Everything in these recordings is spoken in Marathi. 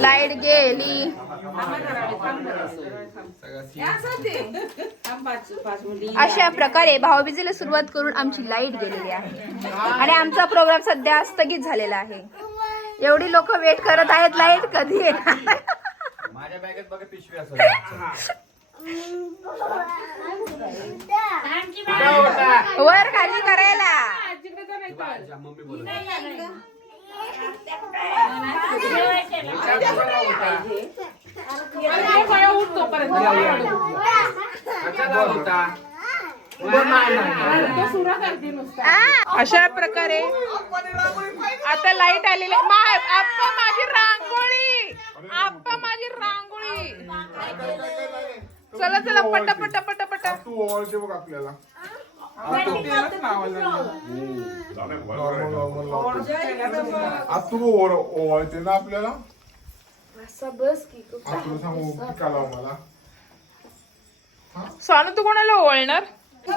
लाईट गेली. अशा प्रकारे भाऊबीजेला सुरुवात करून आमची लाईट गेलेली आहे आणि आमचा प्रोग्राम सध्या स्थगित झालेला आहे. एवढी लोक वेट करत आहेत लाईट कधी येणार. माझ्या बॅगेत बघा पिशवी असेल. वर खाली करायला. मम्मी बोलत अशा प्रकारे आता लाईट आलेली. आप्पा माझी रांगोळी, आप्पा माझी रांगोळी. चला चला पटा पटा पटा पटा. तू ओवाळते बघ आपल्याला. तू ओवाळते ना आपल्याला. आपलं सांगू काला मला. सोनू तू कोणाला ओवाळणार? तू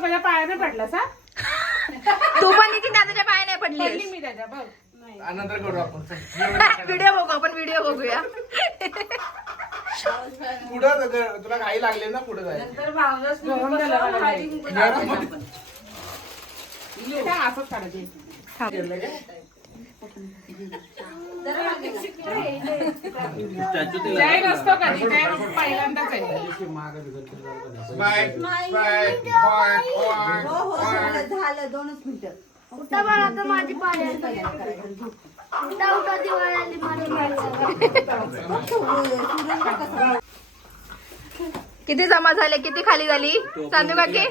माझ्या पायाने पडलास हा? तू पण नितीन दादाच्या पाय नाही पडली. मी त्याच्या बघ नंतर करू आपण. व्हिडिओ बघू आपण, व्हिडिओ बघूया. पुढं तुला घाई लागली ना पुढे जायला. असंच काढायचे. जय नसतो कधी, जय पहिल्यांदाच आहे. झालं 2 मिनिटं. उठा बाळा, तर माझी पाणी उठा उठा दिवाळी आली माझी. किती जमा झाले, किती खाली झाली चांदू काकी?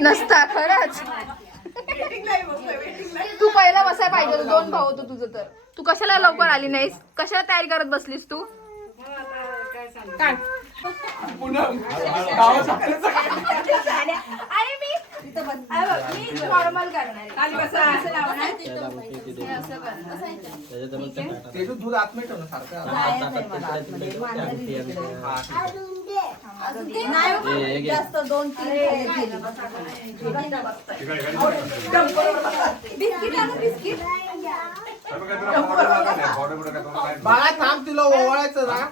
नसता खरंच. तू पहिला बसाय पाहिजे. 2 भाऊ होतो तुझं तर. तू कशाला लवकर आली नाहीस? कशाला तयारी करत बसलीस तू? काय अरे मी नॉर्मल करणार. दूध आत ठेवणं जास्त 2-3 बिस्किट. बाळा थांब, तुला ओवाळायचं ना.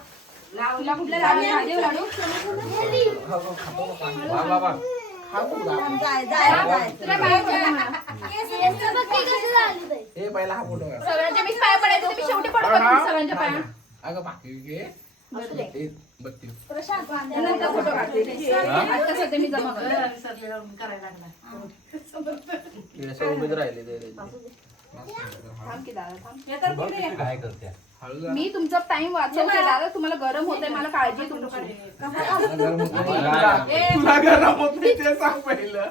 हे पहिला हा फोटो घ्या. सगळ्यांच्या मी पाय पडायचं, मी शेवटी पडत होती सगळ्यांच्या पाया. अगं बाकी घे. बत्ती नंतर फोटो काढते. आता सध्या मी जमा उमेद राहिले. काय करते? मी तुमचा टाइम वाचवते दादा. तुम्हाला गरम होतंय, मला काळजी आहे तुमची. तुला गरम होत नाही ते सांग पहिलं.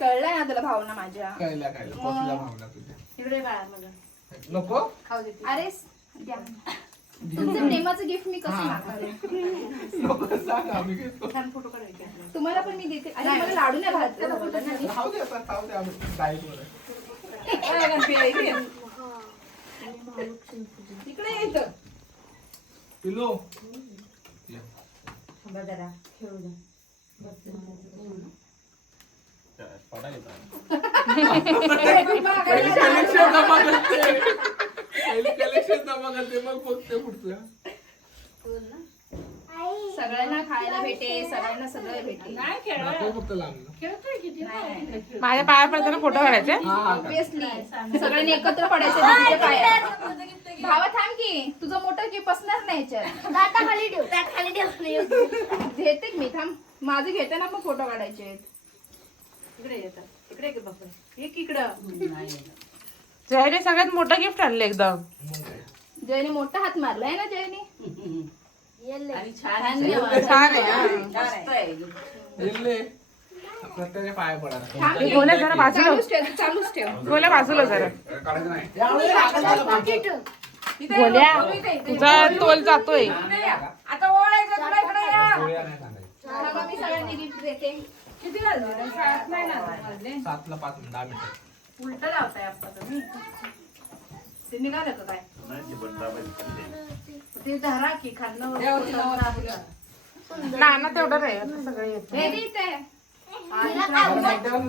कळलंय ना तुला भावना माझ्या? कळल्या कसल्या भावना तुझ्या. इकडे बाळा मला नको. अरे द्या. तुमचं प्रेमाचं गिफ्ट मी कसं नाकारेन? नको सांग, आम्ही घेतो. तुम्हाला पण मी देते. अरे मला लाडू नाही घालत. खाऊ दे आता, खाऊ दे. आम्ही डाएटवर आहे. इकडे यायचं. पिलो कलेक्शन जमा करते मग बघते पुढचं. सगळ्यांना खायला भेटे, सगळ्यांना सगळं भेटे. फक्त लांब. माझ्या पाया पडताना फोटो काढायचे. ऑब्विसली सगळ्यांनी एकत्र पडायचं दीदीच्या पायात. भावा थांब की, तुझं मोठं की पसणार नाही याच्यात. दाता खाली ठेव, दात खाली ठेव. घेते मी, थांब. माझं घेते ना मग फोटो काढायचे. इकडे येतात. इकडे बाबा. एक इकडं. जयने सगळ्यात मोठं गिफ्ट आणलं एकदम. जयने मोठा हात मारलाय ना जयने. छान आहे. इल्ले. प्रत्येकाच्या पाया पडा. हे गोल्या जरा बाजूला चालूच ठेव गोल्या बाजूला जरा काढायचं नाही. गोल्या तुझा तोल जातोय गोळ्या नाही सांगायच्या. बाबा, मी सगळ्यांनी गिफ्ट देते. 7ला 5 मिनिट 10 मिनिटं. उलट लावताय आता तुम्ही ते निघालं का काय ते धरा की खाल्लं ना तेवढं रे सगळं येत हे दे इथे.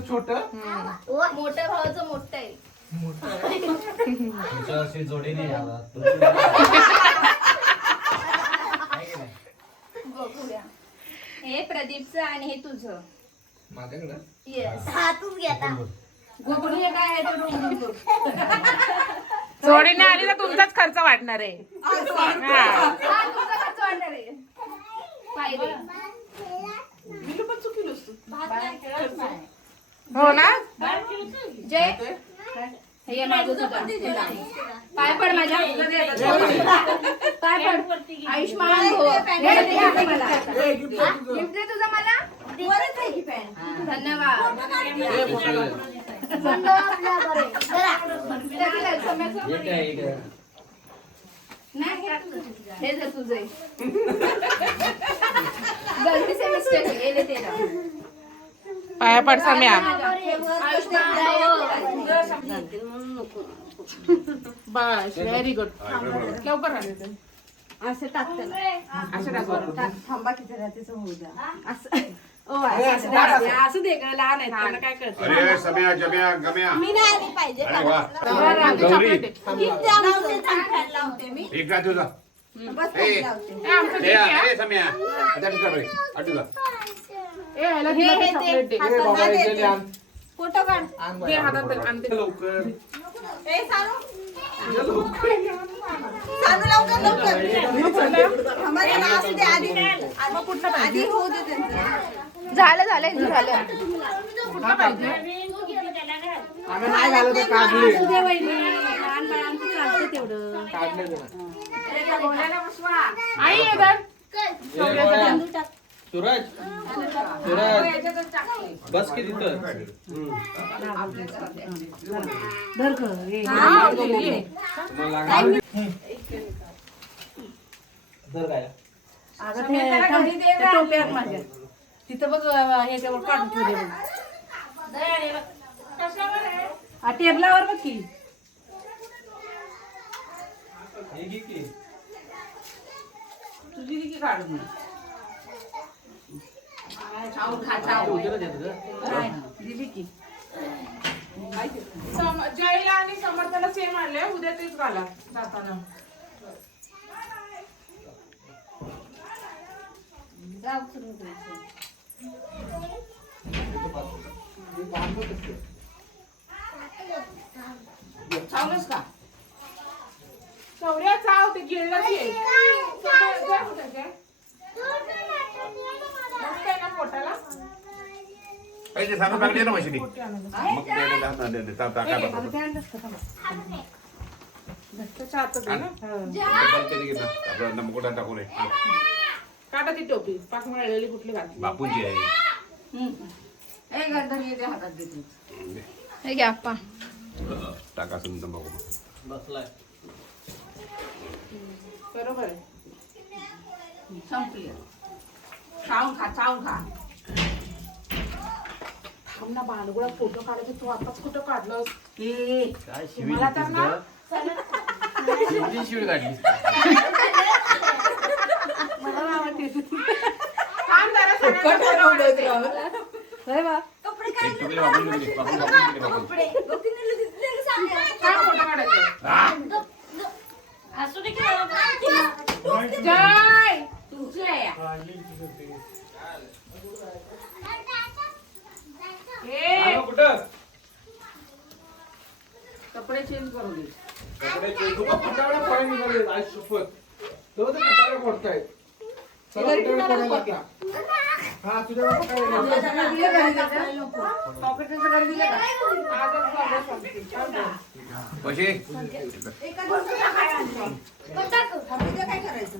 छोटं मोठ्या भावाचं मोठं आहे. बघूया. हे प्रदीपचं आणि हे तुझं. माझ्याकडं येस. हातून घेता गोकुळ हे काय आहे ते डोंगरून बघ. जोडीने आली तर तुमचाच खर्च वाढणार आहे हा. हा, तुझा खर्च वाढणार आहे. पाहिजे. हो ना जय हे माझं तुझं. पाय पड माझ्या. पाय पड. आयुष्मान भव. हे दे मला. गिफ्ट दे तुझं मला. धन्यवाद. नाही, हे जर तुझं आहे. गलती से मिस्टेक है. ये ले तेरा. पाया पड सम्या आयुष्मान भव. बस व्हेरी गुड लवकर आले ते. असं टाकतं असं टाकू. थांबा की जरा त्याचं होऊ द्या असं असं दे का लहान आहेत त्यांना काय कळतं अरे सम्या जम्या गम्या. मी नाही आली पाहिजे अरे वा. बरं, आमची गौरी. chocolate आहे. लावते मी एक राहते तुझा. बस ए. लावते ए, आमचं ए, दे की, ए, सम्या. आता तुझा रे. आता तुझा. ए, ह्याला दिलं ते chocolate दे. ए बाबा, हे जे आण. फोटो काढ आण दे बाई. हातात आणते लवकर ए सानू ये लवकर. सानू लवकर थांबा जरा, असू दे आधी आधी होऊ दे त्यांचं झालं झालं झालं. कुठलं पाहिजे आम्ही नाही घालत आहे, काढले लहान बाळांचं चालतं तेवढं काढले ते ना. आई येतात सूरज सूरज बस की तिथं धर काय टोप्यात माझ्या तिथं बघ ह्याच्यावर काढून ठेवले बघ टेबलावर बघ की हे घे की तुझी की काढून उद्याला देतो का? दिली की जयला आणि समर्थाला सेम आले उद्या तेच घाला जाताना चावलंस का शौर्या चाव ते गिळलं की ना पोटाला ए, ते सानू टाकली ना मशिनी. मग ते टाका. त्याच्या हातात आहे ना आपलं नमकोटा टाकू रे. काटा ती टोपी पाच मिळालेली कुठली घातली बापूंची आहे. हे घ्या आप्पा. टाका समजा बघू. बसलाय बरोबर आहे संपली चावून खा चावून खा थांब ना बाळगुळा फोटो काढायचे तू आताच कुठं काढलं काय शिवी मला तर ना शिवी शिवी काढली मला नाही आवडते थांब जरा सगळ्यांना एक टुकले बापून दिले. बापून दिले, बापून. काय फोटो काढायचे असू दे की जय ए कुठं कपडे चेंज करू दे तू बघ, फटाफट फळे निघाले. आज शपथ. तो तर फटाफट फोडतायत. चला, फटाफट फोडायला आता. हा, तुझ्याकडे फटाफट नको. पैसे काय करायचं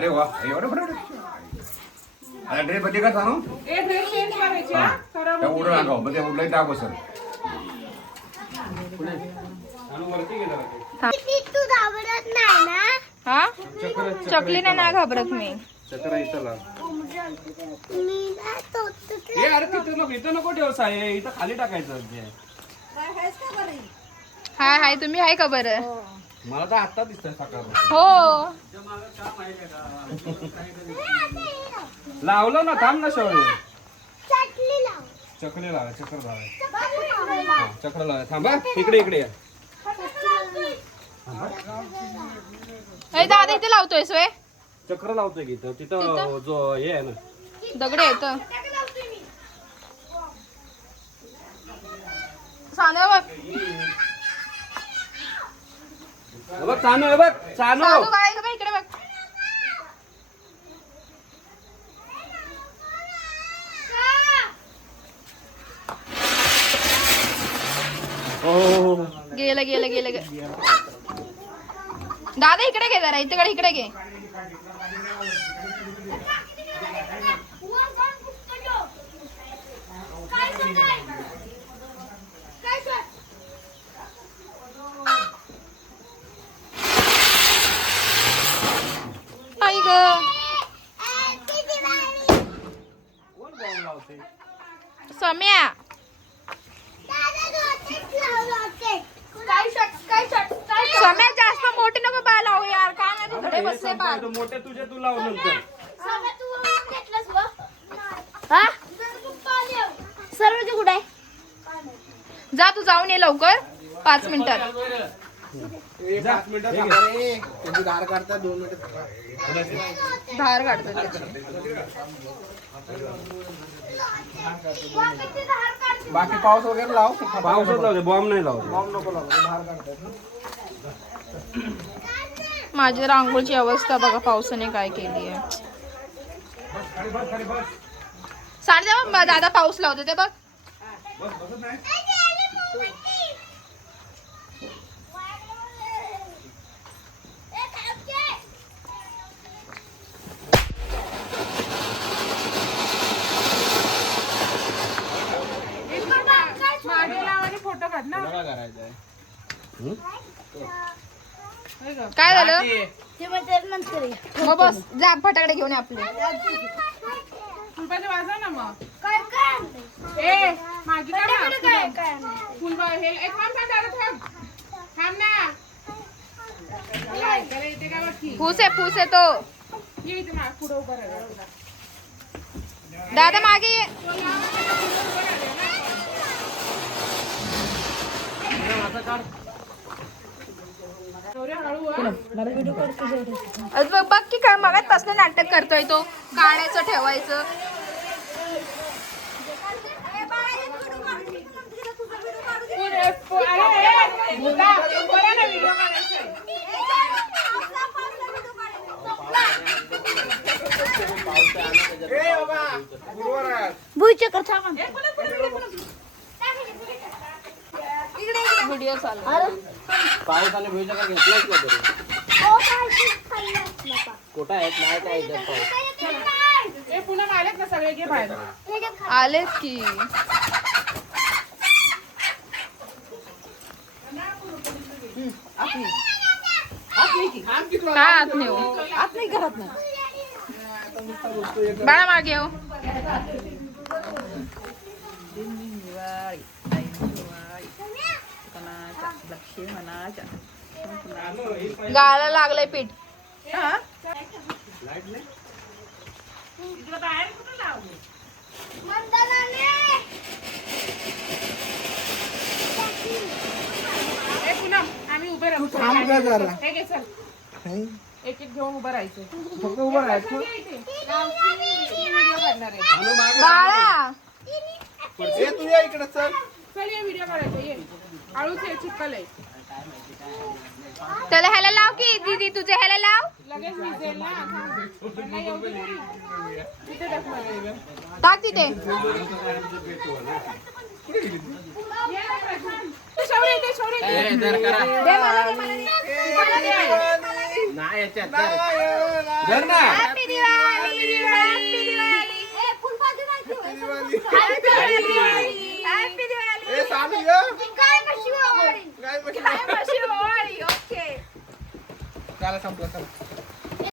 अरे वा एवढं बरोबर आता ड्रेस बदली का सांगू ए ड्रेस चेंज करायची हा खराब त्या उडून आगाव मग ते उडलं त्या बसल तू घाबरत नाही ना? हा चकलीने नाही घाबरत मी. चक्र इथं लाव. मी ना तो तुटला. ए अरे इथं नको ठेव साहेब इथं खाली टाकायचं ते. हाय हाय तुम्ही आहे का बरं? मला तर आता दिसतंय सकाळ हो लावलं ना थांब ना शौर्य चटणी लाव. चक्र लावा चक्र लावा चटणी चक्र लावा थांबा इकडे इकडे या ए, दादा इथे लावतोय सोय चक्र लावतोय की इथं तिथं जो हे आहे ना दगड येत सांगा बघ हे बघ चानू आहे बघ चानू सांगू काय का बघ, इकडे बघ. हो गेलं गेलं गेलं दादा इकडे घे जरा इकडे इकडे घे. आई ग सम्या सम्या जास्त मोठी नको बा लावू यार काय नाही तू घडे बसले बा. मोठे तुझे तू लाव नंतर सर्वजी कुठे आहे? जा तू जाऊन ये लवकर 5 मिनिटात. 5 मिनिटं थांबा रे. त्याची धार काढता 2 मिनिटं थांबा. धार काढतो त्याची. बाकी पाऊस वगैरे लाव पाऊसच लावते बॉम्ब नाही लावत बॉम्ब नको लावू धार काढतात. माझी रांगोळीची अवस्था बघा पावसाने काय केली आहे. सांग मग दादा पाऊस लावतो ते बघ. मागे लाव आणि फोटो काढ ना. काय करायचंय काय झालं ते म्हणजे नंतर ये. मग बस जा फटाकडे घेऊन ये आपले. फुलपाचे वाजव ना मग. काय काय आणलंय? ए मागे काढ फटाकडे काय ना. काय आणलंय? फुल हे ए, थांब थांब दादा थांब थांब ना. मला ऐकायला येते का बघ की. फूस आहे तो. ये इथे माग पुढे उभं राहा. दादा मागे ये. बघ की काय मगाचपासून नाटक करतोय तो काढायचं ठेवायचं. भुईचक्कर थांबा. व्हिडिओ चालू. पाऊस आणि भुईचक्कर घेतलाच का तरी कुठं आहेत नाही काय इथं पाऊस ए पुन्हा आलेत ना सगळे घे बाहेर. आलेच की काय आत नेऊ बाळा मागे हो. गाळाला लागलंय पीठ. ए पुन्हा आम्ही उभे राहू. थांब का जरा हे घे चल. एक एक घेऊन उभं राहायचं. फक्त उभं राहायचं व्हिडिओ काढणार आहे. बाळा ए तू या इकडे चल चल ये व्हिडिओ काढायचा ये. आळूच आहे चिपकल आहे. त्याला ह्याला लाव की दीदी तुझे ह्याला लाव. लगेच विजेल ना. थांब. नाही, येऊ दे घरी. तिथे टाक मला. टाक तिथे. ये ना प्रशांत. शौर्य इथे, शौर्य इथे. दे मला दे. नाही याच्यात धर ना. हॅपी दिवाळी हॅपी दिवाळी ए, फुलबाजी माहिती होय? दिवाळी. हॅपी दिवाळी ए, सानू ये. काय म्हशी ओवाळी? काय म्हशी? काय म्हशी ओवाळी ओके चला संपला चला.